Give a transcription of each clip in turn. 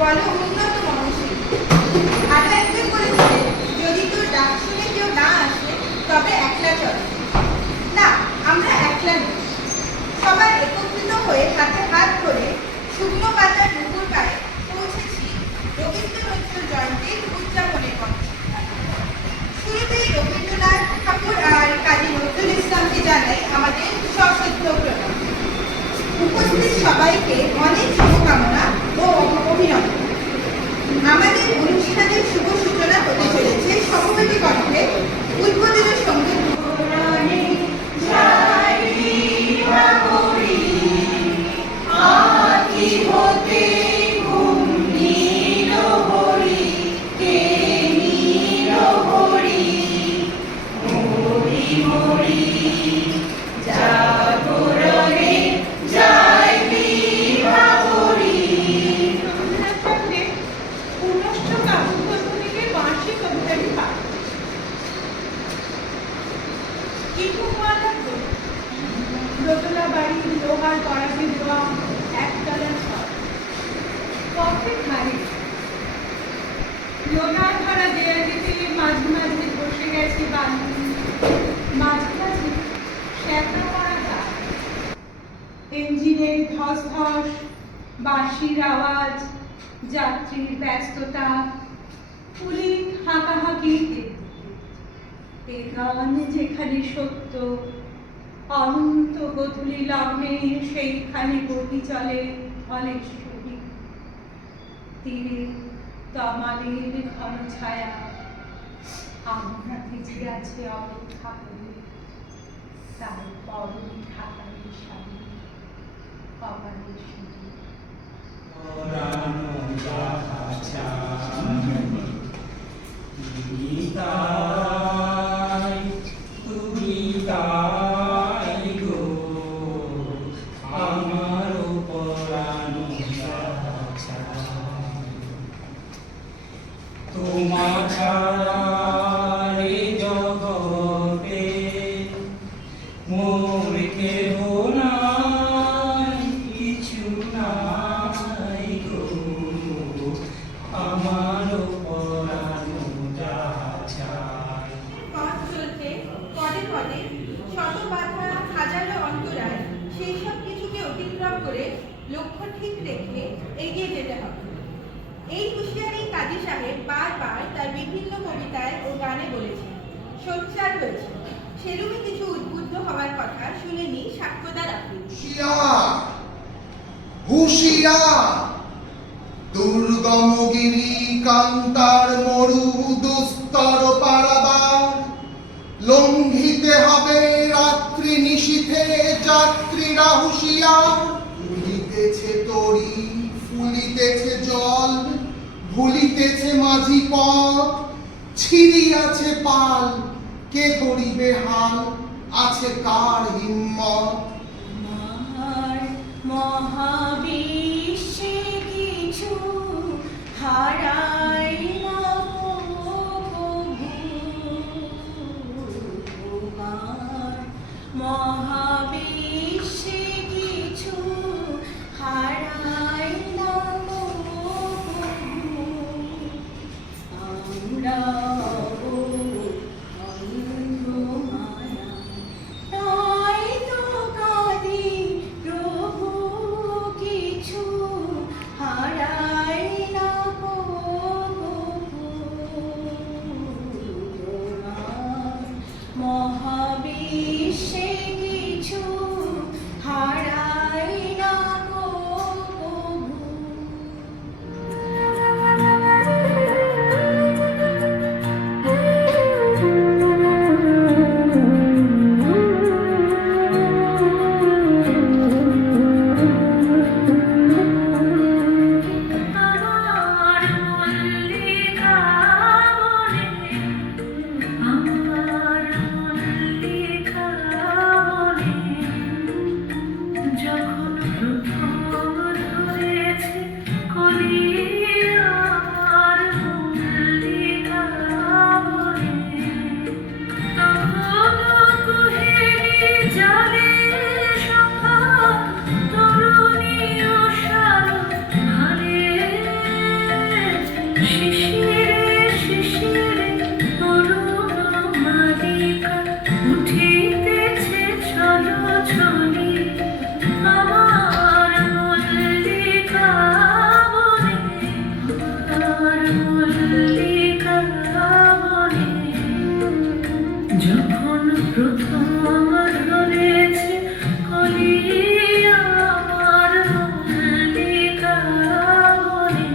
বলো উন্নত মনস্বী। আরো একজন বলেছিলেন, যদি তোর ডাক শুনে কেউ না আসে তবে একলা চল। না, আমরা একলা নই। সবাই একত্রিত হয়ে হাতে হাত ধরে শুকনো পাতার দুপুর গায়ে পৌঁছেছি রবীন্দ্রনাথ জয়ন্তীর উদযাপনের পথে। শুরুতেই রবীন্দ্রনাথ ঠাকুর আর কাজী নজরুল ইসলামকে জানাই আমাদের সশ্রদ্ধ প্রণাম। উপস্থিত সবাইকে অনেক শুভকামনা ও অভিনন্দন। আমাদের অনুষ্ঠানের শুভ সূচনা হতে চলেছে সমবেত কণ্ঠে উদ্বোধন সঙ্গীত। দোতলা বাড়ি, লোহার কড়াতে দেওয়া একতলা ঘর, পথে ধারে লোনার ভরা দেয়ালিতে মাঝে মাঝে বসে গেছে বান্ধবী, মাঝে মাঝে শ্যাকা পড়া গাছ, ইঞ্জিনের ধস ধস, বাঁশির আওয়াজ, যাত্রীর ব্যস্ততা, পুলিশ হাঁকাহাঁকি। এ গান যেখানে সত্য, অনন্ত গধূলি লগ্নে সেইখানে বহি চলে অলেশ্বরী। তীরে তমালের ঘন ছায়া, আমরা ভিজে আছে অপেক্ষা করে, তার পরনে ঢাকারের শাড়ি, কপালের সিঁদুর। লক্ষ্য ঠিক রেখে এগিয়ে যেতে হবে। এই হুঁশিয়ারি কাজী সাহেব বারবার তার বিভিন্ন কবিতায় ও গানে বলেছেন, সোচ্চার হয়েছে। সেরূপই কিছু উদ্বুদ্ধ হওয়ার কথা শুনেনি সাক্ষ্যদার আফ্রিদি। হুঁশিয়ার, দুর্গমগিরি কান্তার মরু দুস্তর পারাবার, লঙ্ঘিতে হবে রাত্রি নিশীথে যাত্রীরা হুঁশিয়ার। ফুলিতেছে তরি, ফুলিতেছে জল, ভুলিতেছে মাঝি পথ, ছিড়িয়াছে পাল, কে করিবে হাল, আছে কার হিম্মত। মহাবিশ্বে কিছু হারাই না মহাবিশ্বে কিছু হারাই না আমরা ছড়ি আমার মল্লিকা বনে, আমার মল্লিকা বনে। যখন প্রথম ধরেছে কলি আমার মল্লিকা বনে।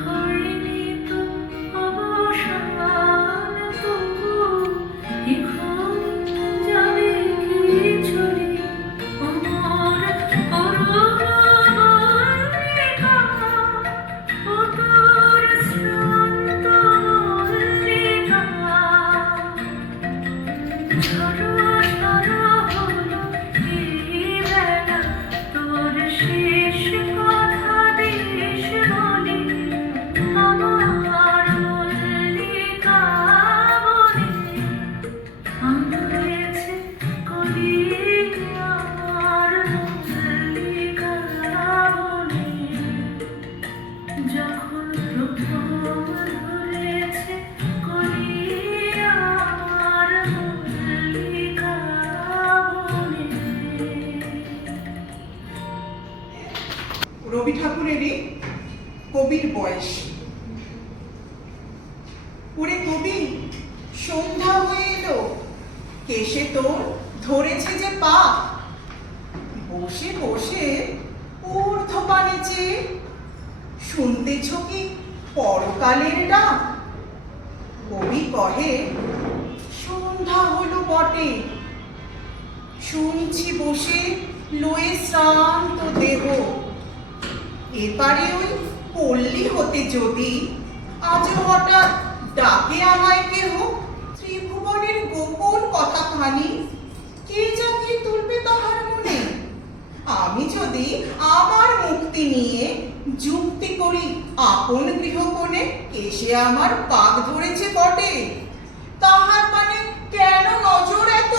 হয়নি তো অবসান তবু এখন যাবে কি ছড়ি অমর অরুণমল্লিকা, ও তোর শ্রান্ত মল্লিকা। ঝড়ো ঝড়ো হলো এই বেলা, তোর শেষ কথা দিস বলি আমার মল্লিকা বনে। আঁধারেছে কলি আমার মল্লিকা বনে। যখন প্রথম ধরেছে কলি আমার মল্লিকা বনে। রবি ঠাকুরেরই কবির বয়স। ওরে কবি, সন্ধ্যা হয়ে এলো, কেশে তোর ধরেছে যে পা। বসে বসে ঊর্ধ্বপানে চেয়ে শুনতেছ কি পরকালের ডাক? কবি কহে সন্ধ্যা হলো বটে, শুনছি বসে লয়ে শ্রান্ত দেহ। এপারে ওই পল্লী হতে যদি আজ হঠাৎ ডাকে আমায় কেহ, ত্রিভুবনের গোপন কথাখানি কে জাগিয়ে তুলবে তাহার মনে? আমি যদি আমার মুক্তি নিয়ে যুক্তি করি আপন গৃহকোণে, এসে আমার পাক ধরেছে বটে, তাহার মানে কেন নজর এত?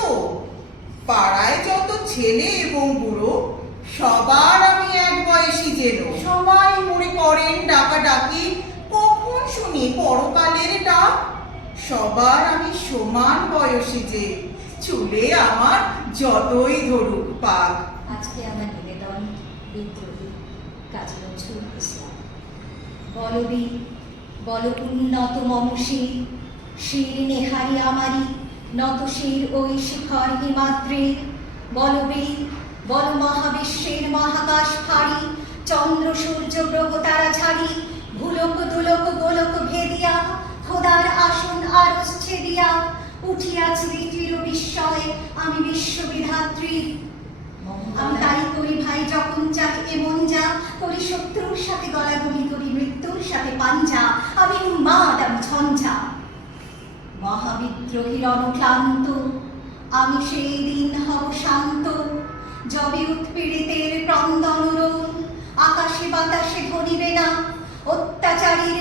পাড়ায় যত ছেলে এবং বুড়ো সবার আমি এক বয়সী যেন, সবাই মনে করেন ডাকাডাকি, কখন শুনি পরকালের ডাক। সবার আমি সমান বয়সী যে, চুলে আমার যতই ধরুক পাক। আজকে আমার নিবেদন বিদ্রোহী কাজী নজরুল ইসলাম। বলবীর বল উন্নত মম শির, শির নেহারি আমারি নত শির ওই শিখর হিমাদ্রির। বলবীর বল মহাবিশ্বের মহাকাশ ফাড়ি, চন্দ্র সূর্য গ্রহ তারা ছাড়ি, ভুলক দুলক গোলক ভেদিয়া, খোদার আসন আরজ ছেদিয়া, উঠিয়াছি চির বিস্ময়ে আমি বিশ্ববিধাত্রী। আমি তাই করি ভাই যখন চাই এমন যা করি, শত্রুর সাথে গলাগলি করি, মৃত্যুর সাথে পাঞ্জা, আমি উন্মাদ আমি ঝঞ্ঝা। মহাবিদ্রোহীর অনুক্লান্ত আমি সেই দিন হব শান্ত, যবে উৎপীড়িতের ক্রন্দন রোল আকাশে বাতাসে ধরিবে না, অত্যাচারীর